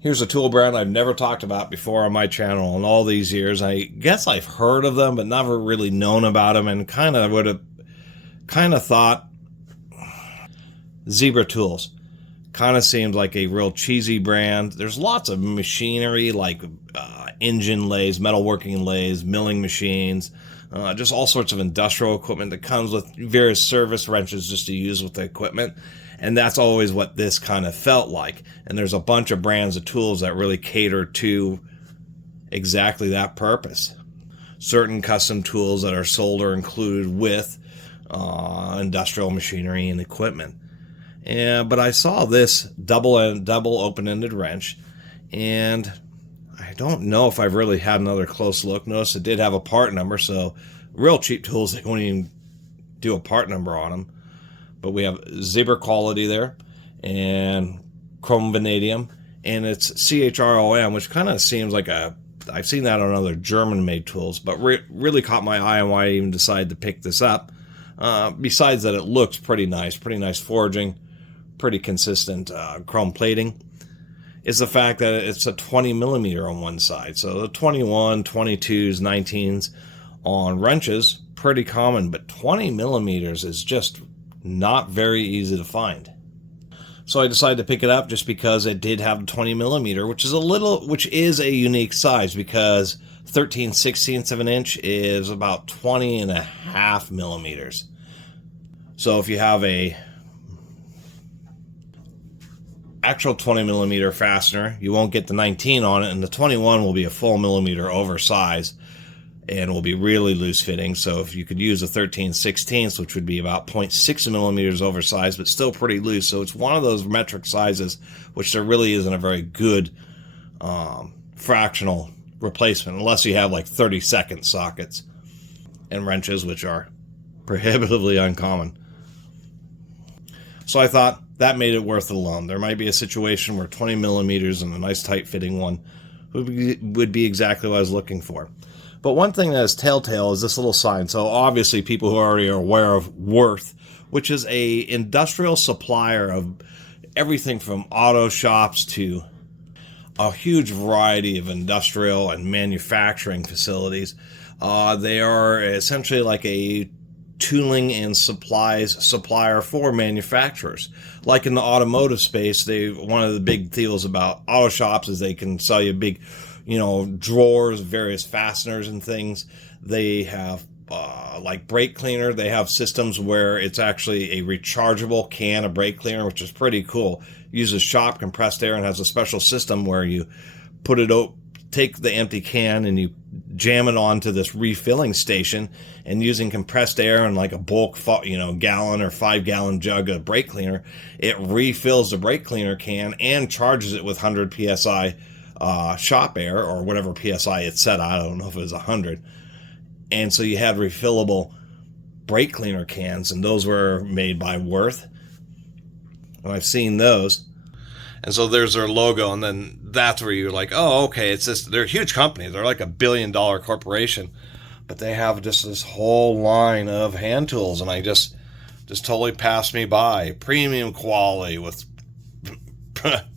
Here's a tool brand I've never talked about before on my channel in all these years. I guess I've heard of them, but never really known about them, and kind of thought Zebra Tools. Kind of seems like a real cheesy brand. There's lots of machinery like engine lathes, metalworking lathes, milling machines, just all sorts of industrial equipment that comes with various service wrenches just to use with the equipment. And that's always what this kind of felt like. And there's a bunch of brands of tools that really cater to exactly that purpose. Certain custom tools that are sold are included with industrial machinery and equipment. But I saw this double open-ended wrench, and I don't know if I've really had another close look. Notice it did have a part number, so real cheap tools, they won't even do a part number on them. But we have Zebra quality there, and chrome vanadium, and it's CHROM, which kind of seems like I've seen that on other German-made tools, but really caught my eye on why I even decided to pick this up. Besides that, it looks pretty nice forging, pretty consistent chrome plating, is the fact that it's a 20 millimeter on one side. So the 21, 22s, 19s on wrenches, pretty common, but 20 millimeters is just not very easy to find. So I decided to pick it up just because it did have a 20 millimeter, which is a unique size, because 13/16 of an inch is about 20.5 millimeters. So if you have a actual 20 millimeter fastener, you won't get the 19 on it, and the 21 will be a full millimeter oversized and will be really loose fitting. So if you could use a 13/16, which would be about 0.6 millimeters oversized, but still pretty loose. So it's one of those metric sizes, which there really isn't a very good fractional replacement, unless you have like 30-second sockets and wrenches, which are prohibitively uncommon. So I thought that made it worth it alone. There might be a situation where 20 millimeters and a nice tight fitting one would be exactly what I was looking for. But one thing that is telltale is this little sign. So obviously people who already are aware of Wurth, which is a industrial supplier of everything from auto shops to a huge variety of industrial and manufacturing facilities. They are essentially like a tooling and supplies supplier for manufacturers. Like in the automotive space, one of the big deals about auto shops is they can sell you big, drawers, various fasteners and things. They have like brake cleaner. They have systems where it's actually a rechargeable can of brake cleaner, which is pretty cool. Uses shop compressed air and has a special system where you take the empty can and you jam it onto this refilling station, and using compressed air and like a bulk, gallon or 5-gallon jug of brake cleaner, it refills the brake cleaner can and charges it with 100 psi shop air, or whatever psi it's set. I don't know if it was 100. And so you had refillable brake cleaner cans, and those were made by Wurth. And I've seen those. And so there's their logo, and then that's where you're like, oh, okay, they're a huge company. They're like $1 billion corporation, but they have just this whole line of hand tools, and I just totally passed me by. Premium quality with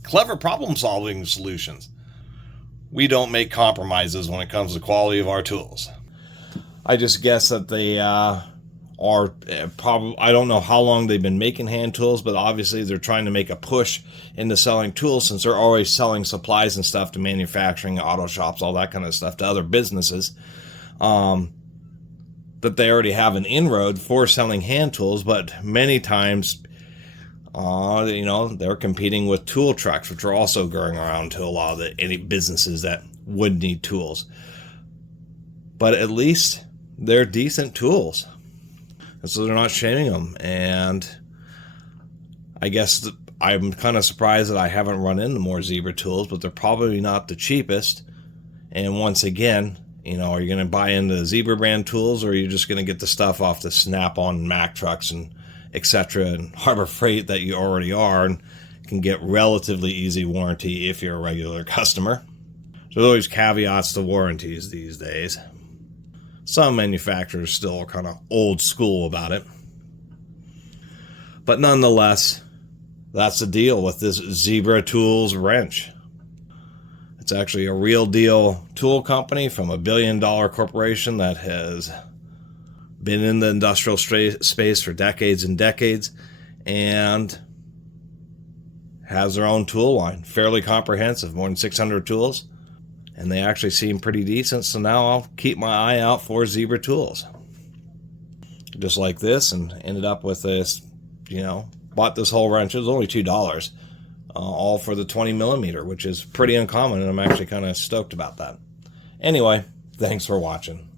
clever problem-solving solutions. We don't make compromises when it comes to quality of our tools. I just guess that they are probably, I don't know how long they've been making hand tools, but obviously they're trying to make a push into selling tools, since they're always selling supplies and stuff to manufacturing, auto shops, all that kind of stuff, to other businesses. That they already have an inroad for selling hand tools, but many times, they're competing with tool trucks, which are also going around to a lot of any businesses that would need tools. But at least they're decent tools. And so they're not shaming them. And I guess I'm kind of surprised that I haven't run into more Zebra tools, but they're probably not the cheapest. And once again, are you going to buy into Zebra brand tools, or are you just going to get the stuff off the Snap-on Mack trucks and etc. and Harbor Freight that you already are, and can get relatively easy warranty if you're a regular customer? So there's always caveats to warranties these days. Some manufacturers still are kind of old school about it. But nonetheless, that's the deal with this Zebra Tools wrench. It's actually a real deal tool company from a billion-dollar corporation that has been in the industrial space for decades and decades, and has their own tool line, fairly comprehensive, more than 600 tools, and they actually seem pretty decent. So now I'll keep my eye out for Zebra tools, just like this, and ended up with this. Bought this whole wrench. It was only $2, all for the 20 millimeter, which is pretty uncommon, and I'm actually kind of stoked about that. Anyway, thanks for watching.